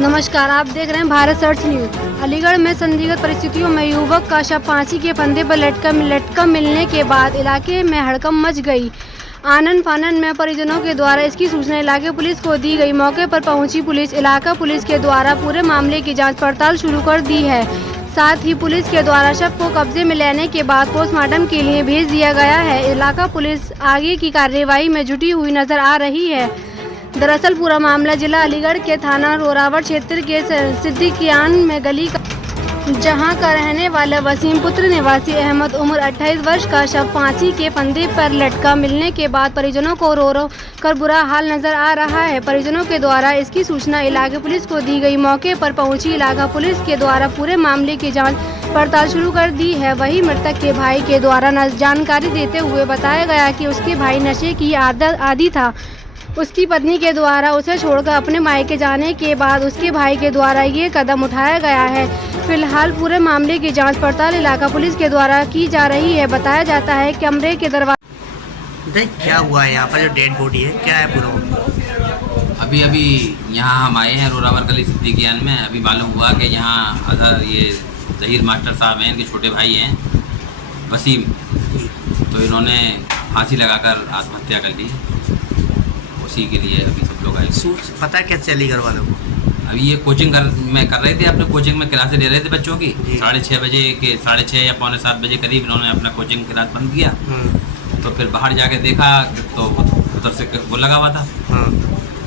नमस्कार, आप देख रहे हैं भारत सर्च न्यूज। अलीगढ़ में संदिग्ध परिस्थितियों में युवक का शव फांसी के फंदे पर लटका मिलने के बाद इलाके में हड़कंप मच गई। आनन फानन में परिजनों के द्वारा इसकी सूचना इलाके पुलिस को दी गई। मौके पर पहुंची पुलिस इलाका पुलिस के द्वारा पूरे मामले की जांच पड़ताल शुरू कर दी है। साथ ही पुलिस के द्वारा शव को कब्जे में लेने के बाद पोस्टमार्टम के लिए भेज दिया गया है। इलाका पुलिस आगे की कार्यवाही में जुटी हुई नजर आ रही है। दरअसल पूरा मामला जिला अलीगढ़ के थाना रोरावट क्षेत्र के सिद्दीकियान में गली का जहां का रहने वाला वसीम पुत्र निवासी अहमद उम्र 28 वर्ष का शव फांसी के फंदे पर लटका मिलने के बाद परिजनों को रो कर बुरा हाल नजर आ रहा है। परिजनों के द्वारा इसकी सूचना इलाके पुलिस को दी गई। मौके पर पहुंची इलाका पुलिस के द्वारा पूरे मामले की जांच पड़ताल शुरू कर दी है। वहीं मृतक के भाई के द्वारा जानकारी देते हुए बताया गया कि उसके भाई नशे की आदी था। उसकी पत्नी के द्वारा उसे छोड़कर अपने मायके जाने के बाद उसके भाई के द्वारा ये कदम उठाया गया है। फिलहाल पूरे मामले की जांच पड़ताल इलाका पुलिस के द्वारा की जा रही है। बताया जाता है कमरे के दरवाजे क्या हुआ है यहाँ पर जो डेड बॉडी है, क्या है पूरा? अभी यहाँ हम आए हैं रोरावर गली सिद्दीकियान में। अभी मालूम हुआ कि यहाँ ये जहीर मास्टर साहब हैं, इनके छोटे भाई हैं वसीम, तो इन्होंने फांसी लगाकर आत्महत्या कर ली। उसी के लिए अभी सब लोग आए। पता क्या चली घर वालों को? अभी ये कोचिंग में कर रहे थे, अपने कोचिंग में क्लासें ले रहे थे बच्चों की। 6:30 बजे के 6:30 या 6:45 बजे करीब इन्होंने अपना कोचिंग क्लास बंद किया। तो फिर बाहर जाके देखा तो उधर से वो लगा हुआ था,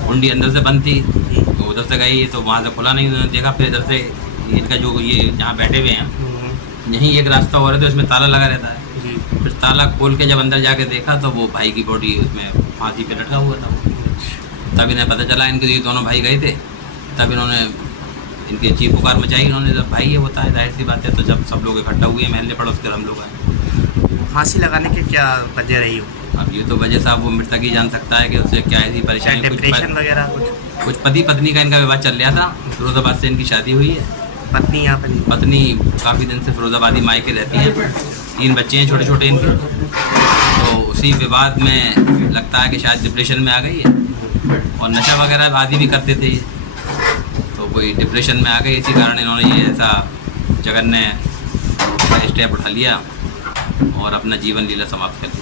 कुंडी अंदर से बंद थी। तो उधर से गई तो वहाँ से खुला नहीं, उन्होंने देखा। फिर इधर से इनका जो ये जहाँ बैठे हुए हैं यहीं एक रास्ता हो रहा था, उसमें ताला लगा रहता है। फिर ताला खोल के जब अंदर जाके देखा तो वो भाई की बॉडी उसमें फांसी पे लटका हुआ था। तब इन्हें पता चला, इनके ये दोनों भाई गए थे, तब इन्होंने इनकी चीख पुकार मचाई। इन्होंने जब भाई ये होता है जाहिर सी बात है, तो जब सब लोग इकट्ठा हुए महल्ले पड़ोस के हम लोग आए। फांसी लगाने की क्या वजह रही हो? अब ये तो वजह साहब वो मृतक ही जान सकता है कि उससे क्या ऐसी परेशानी, डिप्रेशन वगैरह कुछ पति पत्नी का इनका विवाद चल रहा था। फिरोजाबाद से इनकी शादी हुई है। पत्नी यहाँ पर पत्नी काफ़ी दिन से फिरोजाबादी मायके रहती है। 3 बच्चे हैं छोटे छोटे इनके। तो उसी विवाद में लगता है कि शायद डिप्रेशन में आ गई है, और नशा वगैरह आदि भी करते थे। तो कोई डिप्रेशन में आ गई, इसी कारण इन्होंने ये ऐसा जघन्य स्टेप उठा लिया और अपना जीवन लीला समाप्त कर दी।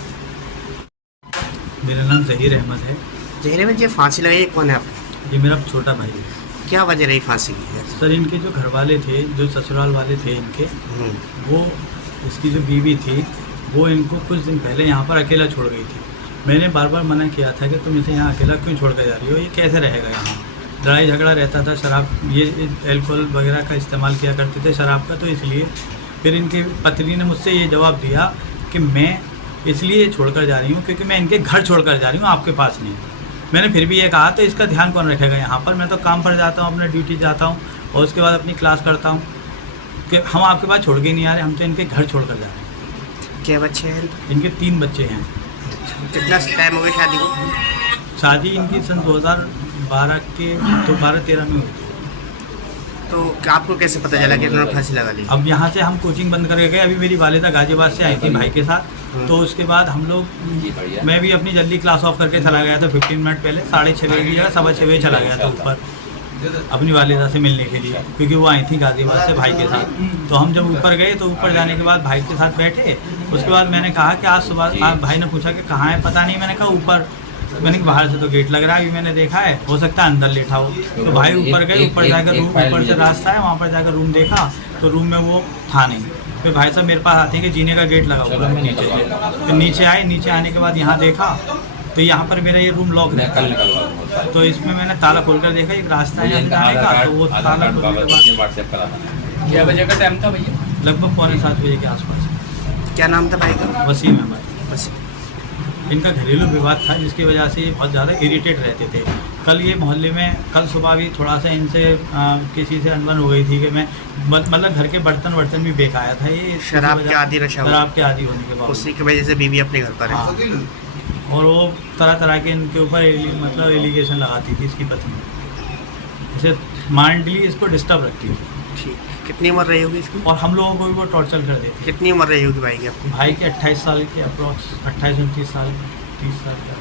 मेरा नाम जहीर अहमद है। जहीर अहमद जी, फांसी लगाई कौन है आपको? ये मेरा छोटा भाई है। क्या वजह रही फांसी की? सर, इनके जो घर वाले थे, जो ससुराल वाले थे इनके, वो इसकी जो बीवी थी वो इनको कुछ दिन पहले यहाँ पर अकेला छोड़ गई थी। मैंने बार बार मना किया था कि तुम इसे यहाँ अकेला क्यों छोड़ कर जा रही हो, ये कैसे रहेगा यहाँ। लड़ाई झगड़ा रहता था, शराब, ये एल्कोहल वगैरह का इस्तेमाल किया करते थे, शराब का। तो इसलिए फिर इनके पत्नी ने मुझसे ये जवाब दिया कि मैं इसलिए छोड़ कर जा रही हूँ क्योंकि मैं इनके घर छोड़ कर जा रही हूँ, आपके पास नहीं। मैंने फिर भी ये कहा तो इसका ध्यान कौन रखेगा यहाँ पर? मैं तो काम पर जाता हूँ, अपने ड्यूटी जाता हूँ और उसके बाद अपनी क्लास करता हूँ कि हम आपके पास छोड़ के नहीं आ रहे, हम तो इनके घर छोड़ कर जा रहे हैं। क्या बच्चे हैं इनके? 3 बच्चे हैं। कितना टाइम हो गया शादी को? शादी इनकी सन 2012 के तो 12-13 में हुई थी। तो आपको कैसे पता चला कि इन्होंने फांसी लगा ली? अब यहाँ से हम कोचिंग बंद करके गए। अभी मेरी वालिदा गाजियाबाद से आई थी भाई के साथ। तो उसके बाद हम लोग, मैं भी अपनी जल्दी क्लास ऑफ करके चला गया था 15 मिनट पहले। 6:30 बजे की जगह 6:15 बजे चला गया था ऊपर अपनी वालिदा से मिलने के लिए, क्योंकि वो आई थी गाजियाबाद से भाई के साथ। तो हम जब ऊपर गए तो ऊपर जाने के बाद भाई के साथ बैठे। उसके बाद मैंने कहा कि आज सुबह, भाई ने पूछा कि कहाँ है, पता नहीं। मैंने कहा ऊपर। मैंने बाहर से तो गेट लग रहा है, अभी मैंने देखा है, हो सकता है अंदर लेटा हो। तो भाई ऊपर गए, ऊपर जाकर रूम, ऊपर से रास्ता है, वहाँ पर जाकर रूम देखा तो रूम में वो था नहीं। फिर भाई साहब मेरे पास आते हैं कि जीने का गेट लगा हुआ है नीचे से। फिर नीचे आए, नीचे आने के बाद यहाँ देखा तो यहाँ पर मेरा ये रूम लॉक है। तो इसमें मैंने ताला खोल कर देखा, एक रास्ता है जाने का। तो वो ताला खोलने के बाद क्या बजे का टाइम था भैया? लगभग 6:45 बजे के आसपास। क्या नाम था भाई का? वसीम अहमद। इनका घरेलू विवाद था जिसकी वजह से ये बहुत ज़्यादा इरिटेट रहते थे। कल ये मोहल्ले में, कल सुबह भी थोड़ा सा इनसे किसी से अनबन हो गई थी कि मैं मतलब घर के बर्तन भी बेकाया था। ये शराब के आदी, शराब के आदी होने के बाद उसी की वजह से बीवी अपने घर पर है। और वो तरह तरह के इनके ऊपर मतलब एलिगेशन लगाती थी इसकी पत्नी, जैसे माइंडली इसको डिस्टर्ब रखती थी। ठीक। कितनी उम्र रही होगी इसकी? और हम लोगों को भी वो टॉर्चर कर देती। कितनी उम्र रही होगी भाई की? आपकी भाई के 28 साल के अप्रॉक्स, 28-29 साल, 30 साल का।